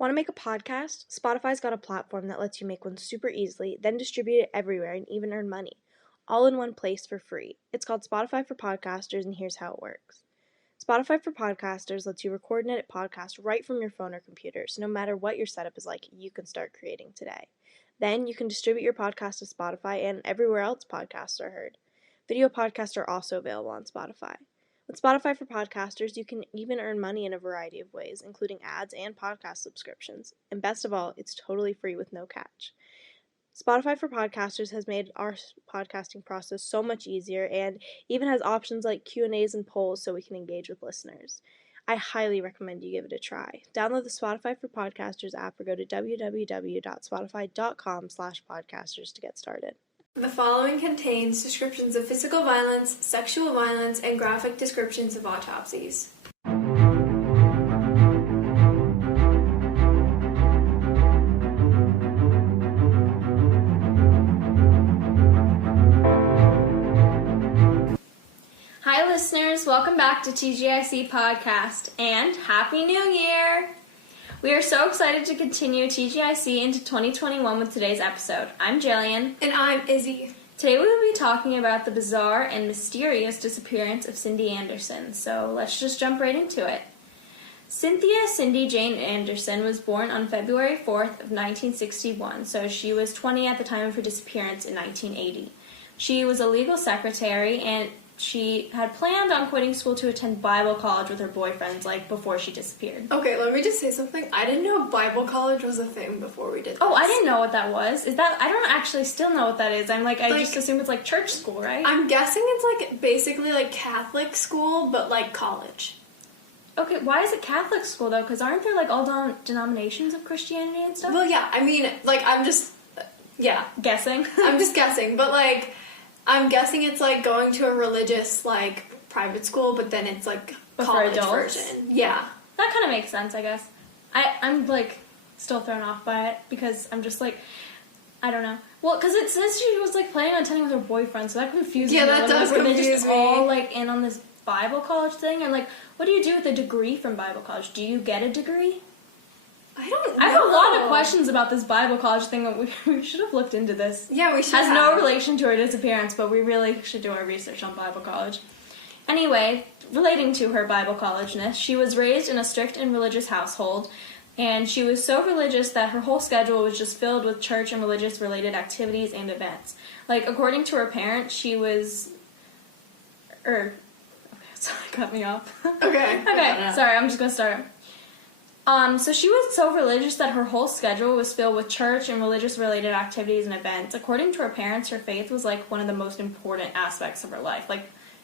Want to make a podcast? Spotify's got a platform that lets you make one super easily, then distribute it everywhere and even earn money, all in one place for free. It's called Spotify for Podcasters, and here's how it works. Spotify for Podcasters lets you record and edit podcasts right from your phone or computer, so no matter what your setup is like, you can start creating today. Then you can distribute your podcast to Spotify and everywhere else podcasts are heard. Video podcasts are also available on Spotify. With Spotify for Podcasters, you can even earn money in a variety of ways, including ads and podcast subscriptions. And best of all, it's totally free with no catch. Spotify for Podcasters has made our podcasting process so much easier and even has options like Q&As and polls so we can engage with listeners. I highly recommend you give it a try. Download the Spotify for Podcasters app or go to www.spotify.com/podcasters to get started. The following contains descriptions of physical violence, sexual violence, and graphic descriptions of autopsies. Hi listeners, welcome back to TGIC Podcast, and Happy New Year! We are so excited to continue TGIC into 2021 with today's episode. I'm Jillian. And I'm Izzy. Today we will be talking about the bizarre and mysterious disappearance of Cindy Anderson, so let's just jump right into it. Cynthia Cindy Jane Anderson was born on February 4th of 1961, so she was 20 at the time of her disappearance in 1980. She was a legal secretary, and she had planned on quitting school to attend Bible college with her boyfriends, before she disappeared. Okay, let me just say something. I didn't know Bible college was a thing before we did this. Oh, I didn't know what that was. I don't actually still know what that is. I just assume it's church school, right? I'm guessing it's basically Catholic school, but college. Okay, why is it Catholic school though? Because aren't there all denominations of Christianity and stuff? Well, yeah, I'm just, Guessing? I'm just guessing, but I'm guessing it's going to a religious private school, but then it's college version. Yeah. That kind of makes sense, I guess. I'm still thrown off by it because I'm just I don't know. Well, because it says she was planning on attending with her boyfriend, so that confuses me. Yeah, that does Were confuse they just me. all in on this Bible college thing? And what do you do with a degree from Bible college? Do you get a degree? I don't know. I have a lot of questions about this Bible college thing. We should have looked into this. Yeah, we should Has have. no relation to her disappearance, but we really should do our research on Bible college. Anyway, relating to her Bible collegeness, she was raised in a strict and religious household, and she was so religious that her whole schedule was just filled with church and religious-related activities and events. According to her parents, she was... Okay, sorry, cut me off. Okay. Okay, sorry, I'm just gonna start. So she was so religious that her whole schedule was filled with church and religious-related activities and events. According to her parents, her faith was one of the most important aspects of her life.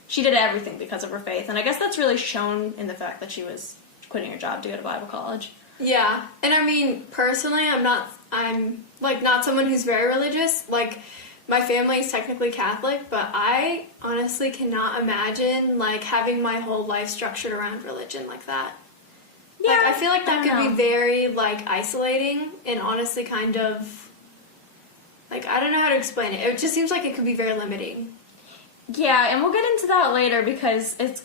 She did everything because of her faith, and I guess that's really shown in the fact that she was quitting her job to go to Bible college. Yeah, and personally, I'm not someone who's very religious. My family is technically Catholic, but I honestly cannot imagine, having my whole life structured around religion like that. Yeah, I feel that could be very, isolating and honestly kind of, I don't know how to explain it. It just seems like it could be very limiting. Yeah, and we'll get into that later because it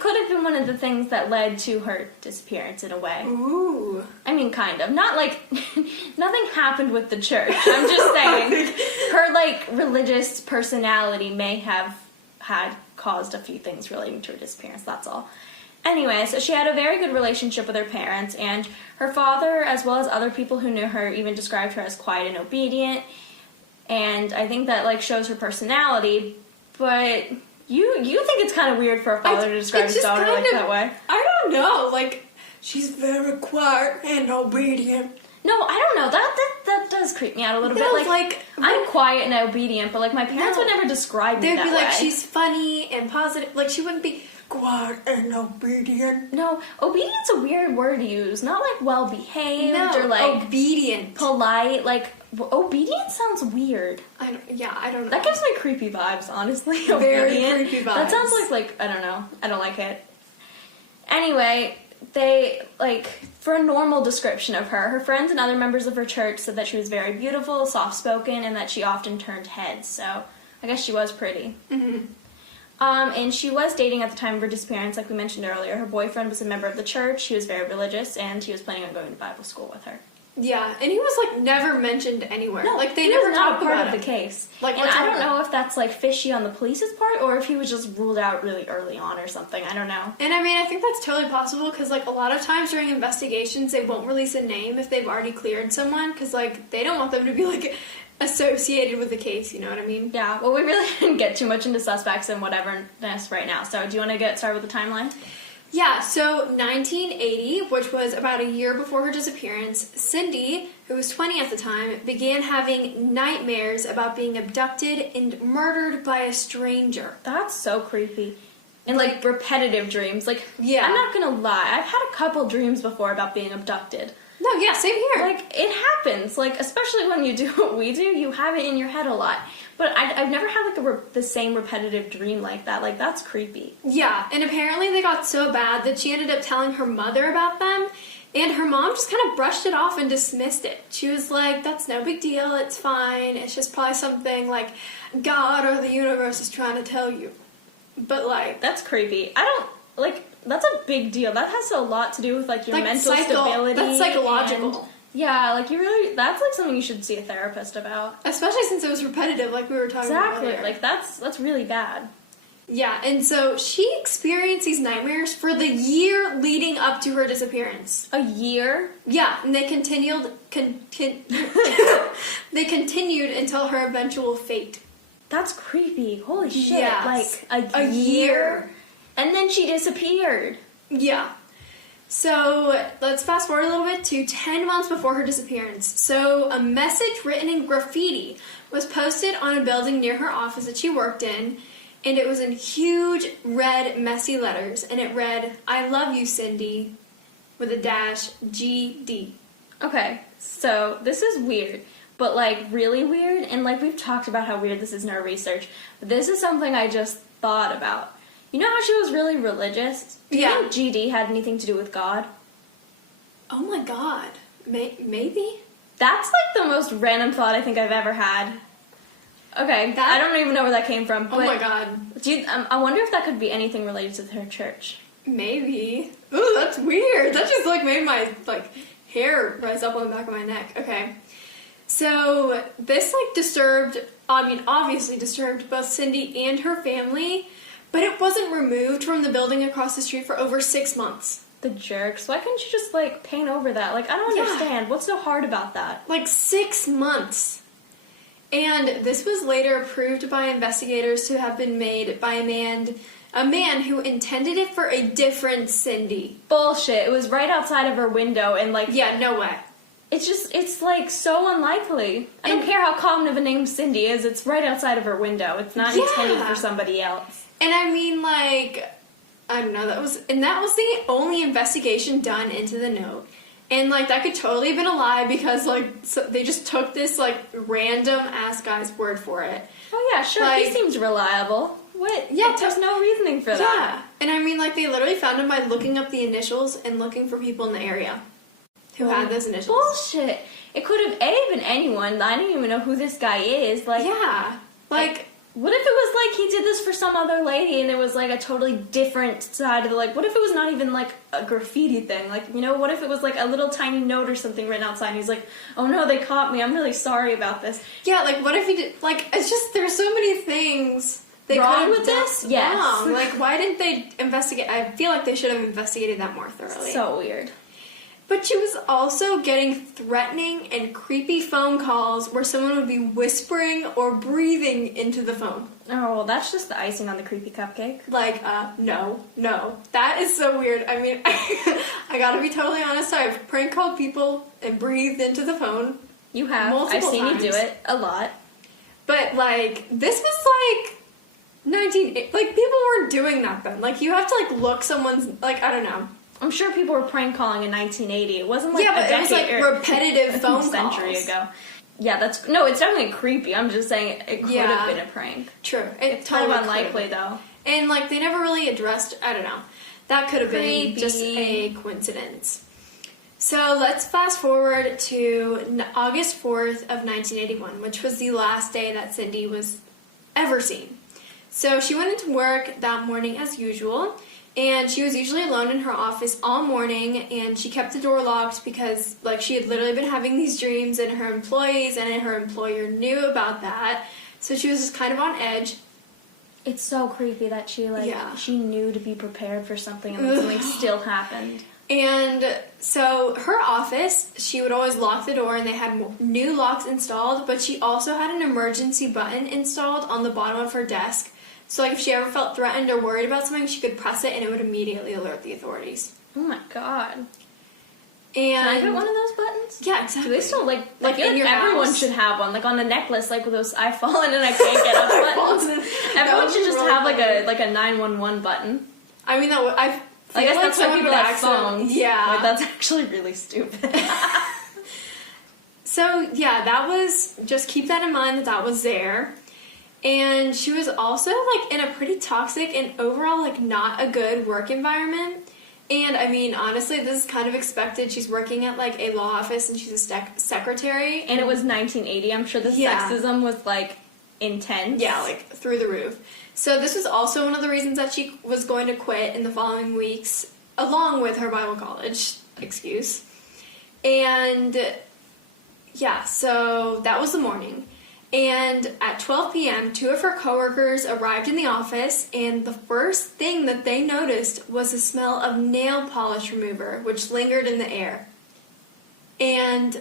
could have been one of the things that led to her disappearance in a way. Ooh. I mean, kind of. Not nothing happened with the church. I'm just saying her, religious personality may have had caused a few things relating to her disappearance, that's all. Anyway, so she had a very good relationship with her parents, and her father, as well as other people who knew her, even described her as quiet and obedient, and I think that, shows her personality, but you think it's kind of weird for a father to describe his daughter that way? I don't know, she's very quiet and obedient. No, I don't know, that does creep me out a little bit, I'm quiet and obedient, but, my parents would never describe me that way. They'd be she's funny and positive, she wouldn't be quiet and obedient. No, obedient's a weird word to use. Not well-behaved or obedient. Polite. Obedient sounds weird. I don't know. That gives me creepy vibes, honestly. Very obedient. creepy vibes. That sounds I don't know. I don't like it. Anyway, they, for a normal description of her friends and other members of her church said that she was very beautiful, soft-spoken, and that she often turned heads, so I guess she was pretty. Mm-hmm. And she was dating at the time of her disappearance, like we mentioned earlier. Her boyfriend was a member of the church. He was very religious, and he was planning on going to Bible school with her. Yeah, and he was, like, never mentioned anywhere. No, like, they he never was not talked part about of it. the case. Like, and I don't know if that's, like, fishy on the police's part, or if he was just ruled out really early on or something. I don't know. And I mean, I think that's totally possible because, like, a lot of times during investigations, they won't release a name if they've already cleared someone because, like, they don't want them to be, like, associated with the case, you know what I mean? Yeah, well, we really didn't get too much into suspects and whateverness right now. So do you want to get started with the timeline? Yeah, so 1980, which was about a year before her disappearance, Cindy, who was 20 at the time, began having nightmares about being abducted and murdered by a stranger. That's so creepy. And, like, repetitive dreams. Like, Yeah. I'm not gonna lie. I've had a couple dreams before about being abducted. No, yeah, same here. Like, it happens. Like, especially when you do what we do, you have it in your head a lot. But I've never had, like, the same repetitive dream like that. Like, that's creepy. Yeah, and apparently they got so bad that she ended up telling her mother about them, and her mom just kind of brushed it off and dismissed it. She was like, that's no big deal, it's fine, it's just probably something, like, God or the universe is trying to tell you. But, like... That's creepy. I don't, like, that's a big deal. That has a lot to do with, like, your like, mental stability. That's psychological. And, yeah, like, you really, that's, like, something you should see a therapist about. Especially since it was repetitive, like we were talking about Exactly. earlier. Like, that's really bad. Yeah, and so she experienced these nightmares for the year leading up to her disappearance. A year? Yeah, and they continued they continued until her eventual fate. That's creepy. Holy shit. Yes. Like, A year. And then she disappeared. Yeah. So let's fast forward a little bit to 10 months before her disappearance. So a message written in graffiti was posted on a building near her office that she worked in, and it was in huge red messy letters, and it read, "I love you, Cindy," with a dash GD. Okay, so this is weird, but, like, really weird, and, like, we've talked about how weird this is in our research, but this is something I just thought about. You know how she was really religious? Do you think GD had anything to do with God? Oh my god. Maybe? That's, like, the most random thought I think I've ever had. Okay, I don't even know where that came from. Oh but my god. I wonder if that could be anything related to her church. Maybe. Ooh, that's weird. That just, like, made my, like, hair rise up on the back of my neck. Okay. So, this, like, obviously disturbed both Cindy and her family, but it wasn't removed from the building across the street for over 6 months. The jerks. Why couldn't you just, like, paint over that? Like, I don't understand. What's so hard about that? Like, 6 months. And this was later proved by investigators to have been made by a man who intended it for a different Cindy. Bullshit. It was right outside of her window and, like... Yeah, no way. It's, like, so unlikely. I don't care how common of a name Cindy is, it's right outside of her window. It's not intended for somebody else. And I mean, like, I don't know, that was the only investigation done into the note. And, like, that could totally have been a lie because, like, they just took this, like, random-ass guy's word for it. Oh, yeah, sure, like, he seems reliable. What? Yeah, there's no reasoning for that. Yeah, and I mean, like, they literally found him by looking up the initials and looking for people in the area who had those initials. Bullshit. It could have been anyone. I don't even know who this guy is. Like, yeah, like, what if it was like he did this for some other lady and it was like a totally different side of the, like, what if it was not even like a graffiti thing? Like, you know, what if it was like a little tiny note or something written outside and he's like, oh no, they caught me, I'm really sorry about this. Yeah, like, what if he did, like, it's just, there's so many things they wrong could with this? Yes. Wrong. Like, why didn't they investigate? I feel like they should have investigated that more thoroughly. So weird. But she was also getting threatening and creepy phone calls where someone would be whispering or breathing into the phone. Oh, well, that's just the icing on the creepy cupcake. Like, no. That is so weird. I mean, I gotta be totally honest, I've prank called people and breathed into the phone. You have. Multiple I've seen times. you do it a lot. But, like, this was, like, like, people weren't doing that then. Like, you have to, like, look someone's, like, I don't know. I'm sure people were prank calling in 1980. It wasn't like yeah, but a decade it was like repetitive phone century calls. ago. Yeah, it's definitely creepy. I'm just saying it could have been a prank. True. It's totally kind of unlikely though. And like they never really addressed. I don't know. That could have been Creepy. just a coincidence. So let's fast forward to August 4th of 1981, which was the last day that Cindy was ever seen. So she went into work that morning as usual, and she was usually alone in her office all morning, and she kept the door locked because, like, she had literally been having these dreams, and her employees and her employer knew about that. So she was just kind of on edge. It's so creepy that she, like, Yeah. she knew to be prepared for something and then something still happened. And so her office, she would always lock the door, and they had new locks installed, but she also had an emergency button installed on the bottom of her desk. So, like, if she ever felt threatened or worried about something, she could press it and it would immediately alert the authorities. Oh my god. And Can I get one of those buttons? Yeah, exactly. Do they still, like Like, I feel in like your everyone house? should have one, like on a necklace, like with those I've fallen and I can't get up buttons. Everyone would should be just really have funny. like a 911 button. I mean, that would, I I guess like that's why someone people would have accident- phones. Yeah. Like, that's actually really stupid. So, yeah, that was, just keep that in mind that was there. And she was also, like, in a pretty toxic and overall, like, not a good work environment. And, I mean, honestly, this is kind of expected. She's working at, like, a law office, and she's a secretary. And it was 1980. I'm sure the Yeah. sexism was, like, intense. Yeah, like, through the roof. So this was also one of the reasons that she was going to quit in the following weeks, along with her Bible college excuse. And, yeah, so that was the morning. And at 12 p.m., 2 of her coworkers arrived in the office, and the first thing that they noticed was the smell of nail polish remover, which lingered in the air. And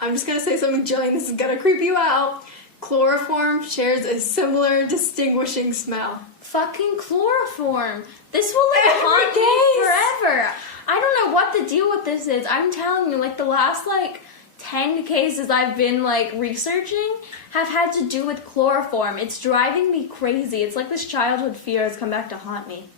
I'm just gonna say something, Jillian, this is gonna creep you out. Chloroform shares a similar distinguishing smell. Fucking chloroform. This will, like, Every haunt me case. forever. I don't know what the deal with this is. I'm telling you, like, the last, like, 10 cases I've been, like, researching have had to do with chloroform. It's driving me crazy. It's like this childhood fear has come back to haunt me.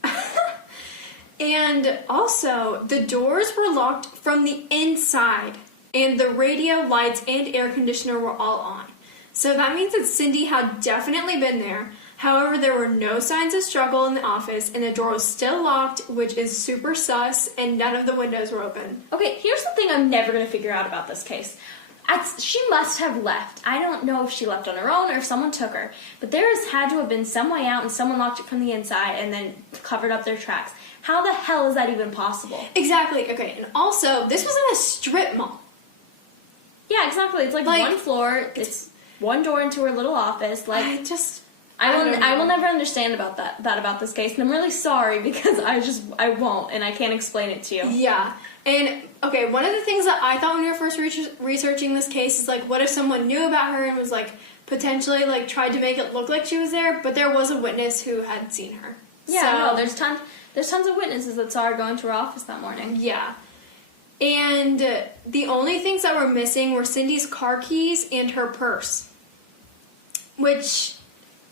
And also, the doors were locked from the inside, and the radio, lights, and air conditioner were all on. So that means that Cindy had definitely been there. However, there were no signs of struggle in the office, and the door was still locked, which is super sus, and none of the windows were open. Okay, here's the thing I'm never going to figure out about this case. She must have left. I don't know if she left on her own or if someone took her. But there has had to have been some way out and someone locked it from the inside and then covered up their tracks. How the hell is that even possible? Exactly, okay, and also, this was in a strip mall. Yeah, exactly. It's like one floor. It's one door into her little office. Like, I will never understand about that about this case, and I'm really sorry because I won't, and I can't explain it to you. Yeah, and okay, one of the things that I thought when we were first researching this case is, like, what if someone knew about her and was, like, potentially, like, tried to make it look like she was there, but there was a witness who had seen her. Yeah, no, there's tons of witnesses that saw her go into her office that morning. Yeah. And the only things that were missing were Cindy's car keys and her purse. Which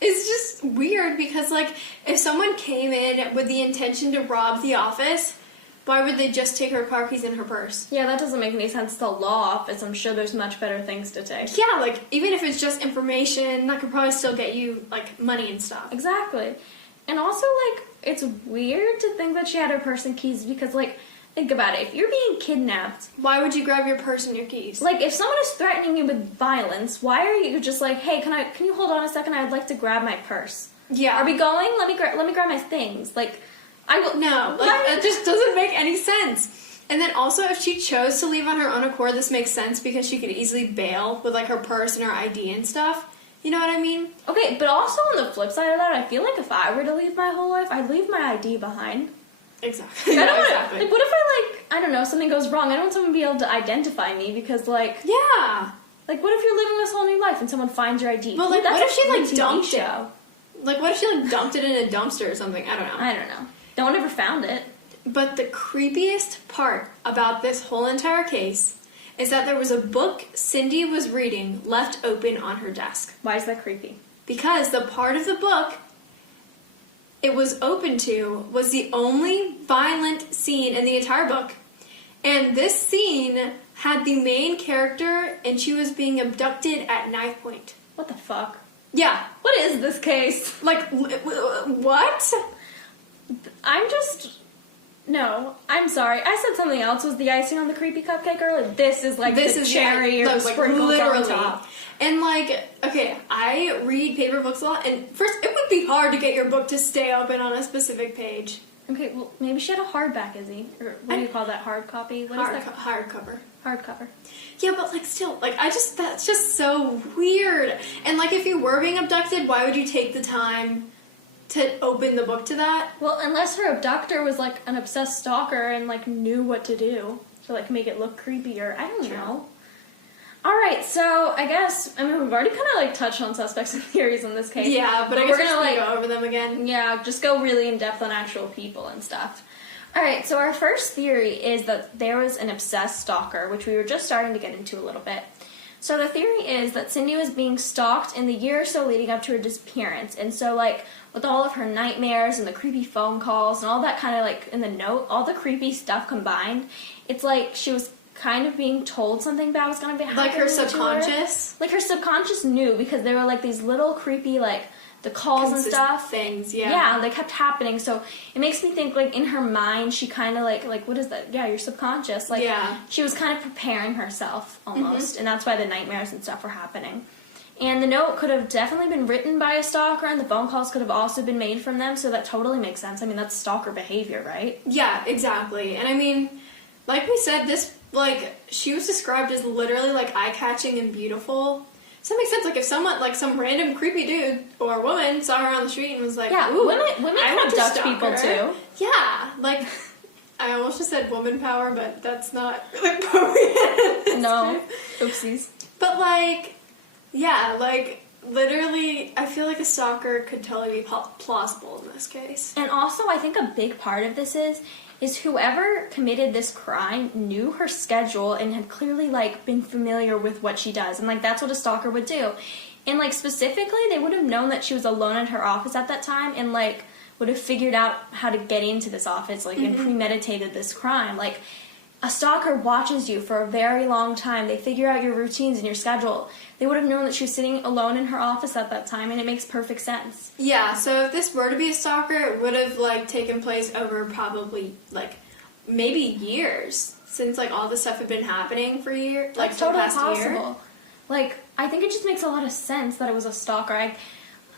is just weird because, like, if someone came in with the intention to rob the office, why would they just take her car keys and her purse? Yeah, that doesn't make any sense. It's a law office. I'm sure there's much better things to take. Yeah, like, even if it's just information, that could probably still get you, like, money and stuff. Exactly. And also, like, it's weird to think that she had her purse and keys because, like, think about it. If you're being kidnapped... Why would you grab your purse and your keys? Like, if someone is threatening you with violence, why are you just like, hey, can you hold on a second? I'd like to grab my purse. Yeah. Are we going? Let me grab my things. Like, I will... No, like, it just doesn't make any sense. And then also, if she chose to leave on her own accord, this makes sense because she could easily bail with, like, her purse and her ID and stuff. You know what I mean? Okay, but also on the flip side of that, I feel like if I were to leave my whole life, I'd leave my ID behind. Exactly. I don't want exactly. to... Like, what if I don't know, something goes wrong? I don't want someone to be able to identify me because, like... Yeah. Like, what if you're living this whole new life and someone finds your ID? But, like, That's what if a she, like, great TV dumped show. it? Like, what if she, like, dumped it in a dumpster or something? I don't know. I don't know. No one ever found it. But the creepiest part about this whole entire case is that there was a book Cindy was reading left open on her desk. Why is that creepy? Because the part of the book it was open to was the only violent scene in the entire book. And this scene had the main character and she was being abducted at knife point. What the fuck? Yeah. What is this case? Like, what? I'm just No, I'm sorry. I said something else was the icing on the creepy cupcake girl. This is like the cherry or the sprinkles on top. And like, okay, I read paper books a lot, and first, it would be hard to get your book to stay open on a specific page. Okay, well, maybe she had a hardback, Izzy. Or what do you call that? Hard copy? What is that? Hardcover. Hardcover. Yeah, but like still, like that's just so weird. And like if you were being abducted, why would you take the time to open the book to that? Well, unless her abductor was like an obsessed stalker and like knew what to do to like make it look creepier. I don't know. Alright, so I guess, I mean, we've already kind of like touched on suspects and theories in this case. Yeah, but I guess we're gonna like go over them again. Yeah, just go really in depth on actual people and stuff. Alright, so our first theory is that there was an obsessed stalker, which we were just starting to get into a little bit. So the theory is that Cindy was being stalked in the year or so leading up to her disappearance. And so, like, with all of her nightmares and the creepy phone calls and all that kind of, like, in the note, all the creepy stuff combined, it's like she was kind of being told something bad was going to be happening. Like her subconscious? Like her subconscious knew, because there were, like, these little creepy, like, the calls and stuff. Things, yeah. Yeah, they kept happening. So it makes me think, like, in her mind, she kind of, like, what is that? Yeah, your subconscious. Like, she was kind of preparing herself, almost. And that's why the nightmares and stuff were happening. And the note could have definitely been written by a stalker, and the phone calls could have also been made from them, so that totally makes sense. I mean, that's stalker behavior, right? Yeah, exactly. And I mean, like we said, this, like, she was described as literally, like, eye-catching and beautiful. So that makes sense. Like, if someone, like, some random creepy dude or woman saw her on the street and was like, yeah, ooh, women can abduct people, too. Yeah, like, I almost just said woman power, but that's not appropriate. No. Oopsies. But, like, yeah, like, literally, I feel like a stalker could totally be plausible in this case. And also, I think a big part of this is whoever committed this crime knew her schedule and had clearly, like, been familiar with what she does. And, like, that's what a stalker would do. And, like, specifically, they would have known that she was alone in her office at that time and, like, would have figured out how to get into this office, like, and premeditated this crime. Like, a stalker watches you for a very long time. They figure out your routines and your schedule. They would have known that she was sitting alone in her office at that time, and it makes perfect sense. Yeah, so if this were to be a stalker, it would have, like, taken place over probably, like, maybe years, since, like, all this stuff had been happening for years, like, That's the totally past possible. year. Like, I think it just makes a lot of sense that it was a stalker.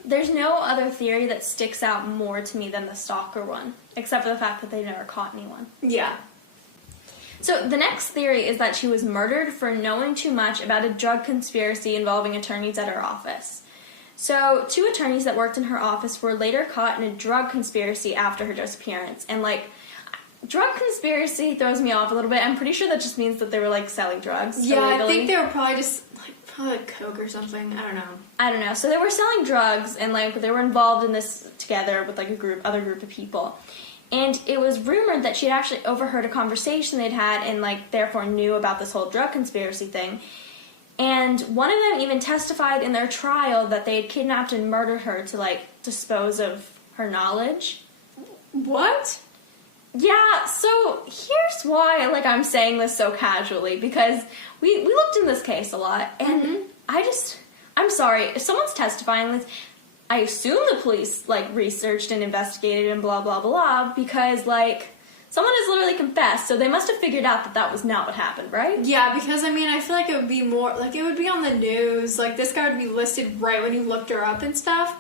There's no other theory that sticks out more to me than the stalker one, except for the fact that they never caught anyone. Yeah. So the next theory is that she was murdered for knowing too much about a drug conspiracy involving attorneys at her office. So 2 attorneys that worked in her office were later caught in a drug conspiracy after her disappearance. And, like, drug conspiracy throws me off a little bit. I'm pretty sure that just means that they were, like, selling drugs Yeah, illegally. I think they were probably just, like, coke or something. I don't know. So they were selling drugs, and, like, they were involved in this together with, like, other group of people. And it was rumored that she had actually overheard a conversation they'd had and, like, therefore knew about this whole drug conspiracy thing. And one of them even testified in their trial that they had kidnapped and murdered her to, like, dispose of her knowledge. What? Yeah, so here's why, like, I'm saying this so casually, because we looked in this case a lot, and I'm sorry, if someone's testifying this, I assume the police, like, researched and investigated and blah, blah, blah, because, like, someone has literally confessed, so they must have figured out that that was not what happened, right? Yeah, because, I mean, I feel like it would be more, like, it would be on the news, like, this guy would be listed right when you looked her up and stuff.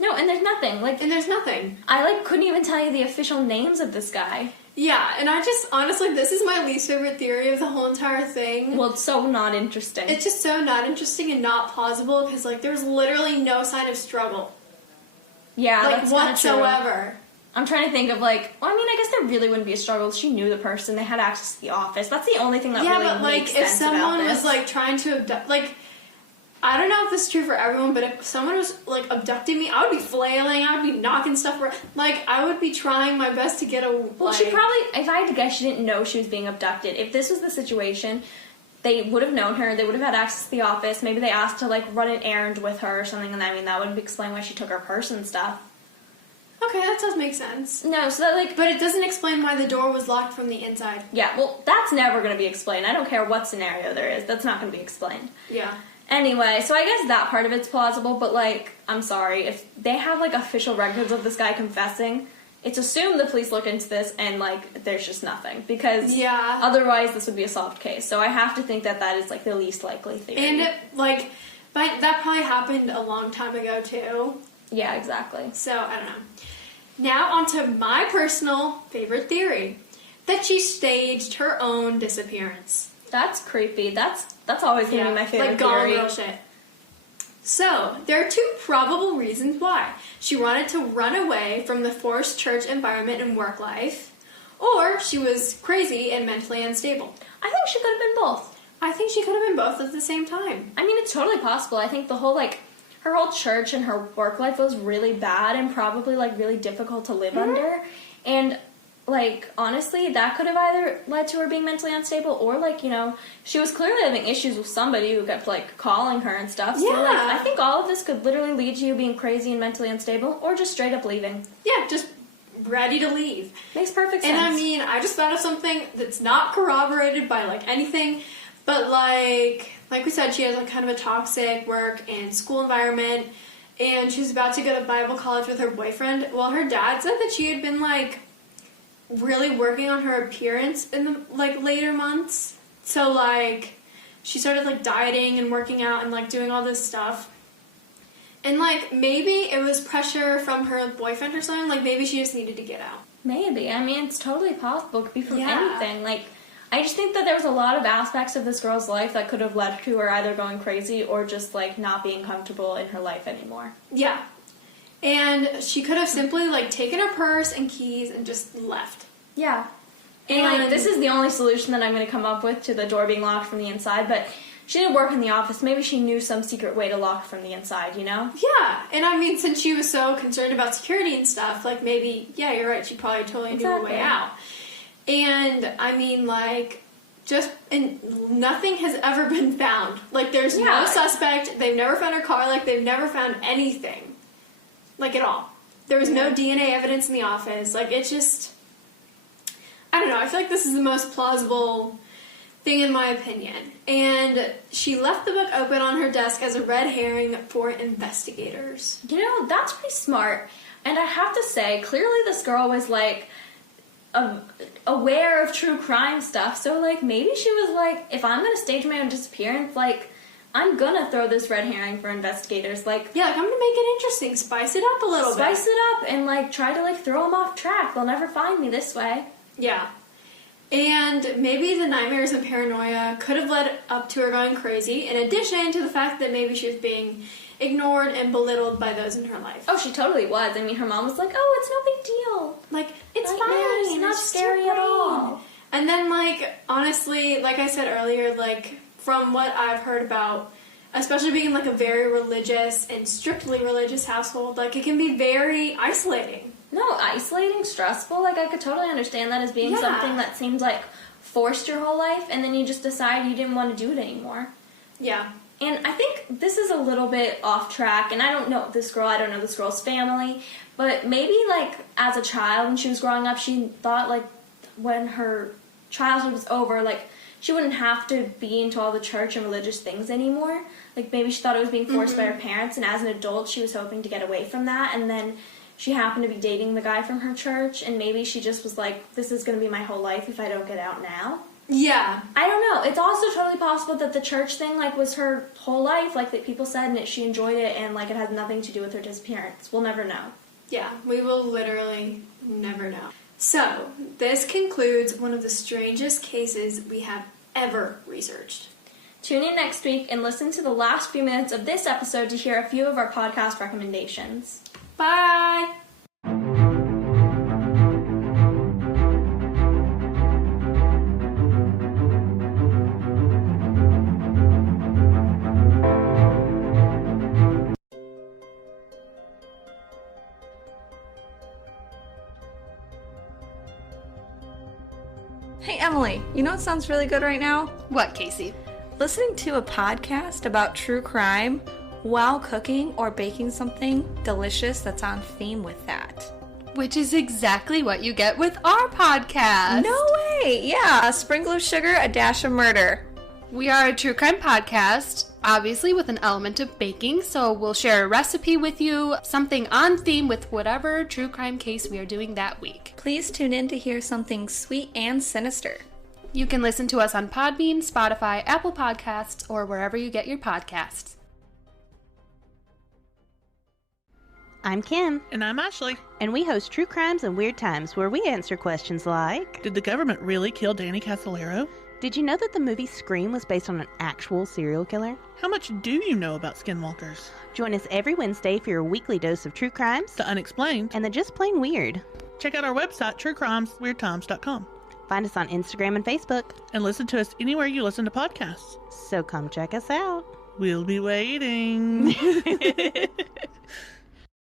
No, and there's nothing, like... And there's nothing. I, like, couldn't even tell you the official names of this guy. Yeah, and I just, honestly, this is my least favorite theory of the whole entire thing. Well, it's so not interesting. It's just so not interesting and not plausible, because, like, there's literally no sign of struggle. Yeah, like, that's whatsoever. I'm trying to think of, like, well, I mean, I guess there really wouldn't be a struggle. She knew the person. They had access to the office. That's the only thing that really makes sense about this. Yeah, but, like, if someone was, like, trying to abduct, like, I don't know if this is true for everyone, but if someone was, like, abducting me, I would be flailing, I would be knocking stuff around. Like, I would be trying my best to get a, Well, she probably, if I had to guess, she didn't know she was being abducted. If this was the situation, they would have known her, they would have had access to the office, maybe they asked to, like, run an errand with her or something, and I mean, that would explain why she took her purse and stuff. Okay, that does make sense. No, so that, like... But it doesn't explain why the door was locked from the inside. Yeah, well, that's never going to be explained. I don't care what scenario there is. That's not going to be explained. Yeah. Anyway, so I guess that part of it's plausible, but, like, I'm sorry. If they have, like, official records of this guy confessing, it's assumed the police look into this and, like, there's just nothing. Because Yeah. otherwise this would be a solved case. So I have to think that that is, like, the least likely theory. And, but that probably happened a long time ago, too. Yeah, exactly. So, I don't know. Now, on to my personal favorite theory. That she staged her own disappearance. That's creepy. That's always going to be my favorite like Gone theory. Girl shit. So, there are 2 probable reasons why. She wanted to run away from the forced church environment and work life, or she was crazy and mentally unstable. I think she could have been both. I think she could have been both at the same time. I mean, it's totally possible. I think the whole, like, her whole church and her work life was really bad and probably, like, really difficult to live under. And, like, honestly, that could have either led to her being mentally unstable or, like, you know, she was clearly having issues with somebody who kept, like, calling her and stuff. So, Yeah. like, I think all of this could literally lead to you being crazy and mentally unstable or just straight up leaving. Yeah, just ready to leave. Makes perfect sense. And I mean, I just thought of something that's not corroborated by, like, anything, but, like we said, she has, like, kind of a toxic work and school environment, and she's about to go to Bible college with her boyfriend. Well, her dad said that she had been, like, really working on her appearance in the, like, later months. So, like, she started, like, dieting and working out and, like, doing all this stuff. And, like, maybe it was pressure from her boyfriend or something. Like, maybe she just needed to get out. Maybe. I mean, it's totally possible. It could be from Yeah. anything. Like, I just think that there was a lot of aspects of this girl's life that could have led to her either going crazy or just, like, not being comfortable in her life anymore. Yeah. And she could have simply, like, taken her purse and keys and just left. Yeah. And, like, this is the only solution that I'm going to come up with to the door being locked from the inside, but she didn't work in the office. Maybe she knew some secret way to lock from the inside, you know? Yeah. And I mean, since she was so concerned about security and stuff, like, maybe, yeah, you're right, she probably totally knew a way out. And, I mean, like, and nothing has ever been found. Like, there's no suspect. They've never found her car. Like, they've never found anything. Like, at all. There was no DNA evidence in the office. Like, it's just, I don't know. I feel like this is the most plausible thing in my opinion. And she left the book open on her desk as a red herring for investigators. You know, that's pretty smart. And I have to say, clearly this girl was, like, aware of true crime stuff. So, like, maybe she was like, if I'm going to stage my own disappearance, like, I'm going to throw this red herring for investigators. Like, yeah, like, I'm going to make it interesting. Spice it up a little bit. Spice it up and, like, try to, like, throw them off track. They'll never find me this way. Yeah. And maybe the nightmares and paranoia could have led up to her going crazy, in addition to the fact that maybe she was being ignored and belittled by those in her life. Oh, she totally was. I mean, her mom was like, oh, it's no big deal. Like, it's Nightmares, fine. not It's just scary your at all. brain. And then, like, honestly, like I said earlier, like, from what I've heard about, especially being, like, a very religious and strictly religious household, like, it can be very isolating. No, isolating, stressful. Like, I could totally understand that as being something that seemed, like, forced your whole life, and then you just decide you didn't want to do it anymore. Yeah. And I think this is a little bit off track, and I don't know this girl, I don't know this girl's family, but maybe, like, as a child when she was growing up, she thought, like, when her childhood was over, like, she wouldn't have to be into all the church and religious things anymore. Like, maybe she thought it was being forced by her parents, and as an adult, she was hoping to get away from that, and then she happened to be dating the guy from her church, and maybe she just was like, this is going to be my whole life if I don't get out now. Yeah. I don't know. It's also totally possible that the church thing, like, was her whole life, like, that people said, and she enjoyed it, and, like, it had nothing to do with her disappearance. We'll never know. Yeah, we will literally never know. So, this concludes one of the strangest cases we have ever researched. Tune in next week and listen to the last few minutes of this episode to hear a few of our podcast recommendations. Bye! Hey Emily, you know what sounds really good right now? What, Casey? Listening to a podcast about true crime while cooking or baking something delicious that's on theme with that. Which is exactly what you get with our podcast. No way! Yeah, a sprinkle of sugar, a dash of murder. We are a true crime podcast. obviously with an element of baking, so we'll share a recipe with you, something on theme with whatever true crime case we are doing that week. Please tune in to hear something sweet and sinister. You can listen to us on Podbean, Spotify, Apple Podcasts, or wherever you get your podcasts. I'm Kim. And I'm Ashley. And we host True Crimes and Weird Times, where we answer questions like... Did the government really kill Danny Casolaro? Did you know that the movie Scream was based on an actual serial killer? How much do you know about skinwalkers? Join us every Wednesday for your weekly dose of true crimes, The unexplained, and the just plain weird. Check out our website, truecrimesweirdtimes.com. Find us on Instagram and Facebook. And listen to us anywhere you listen to podcasts. So come check us out. We'll be waiting.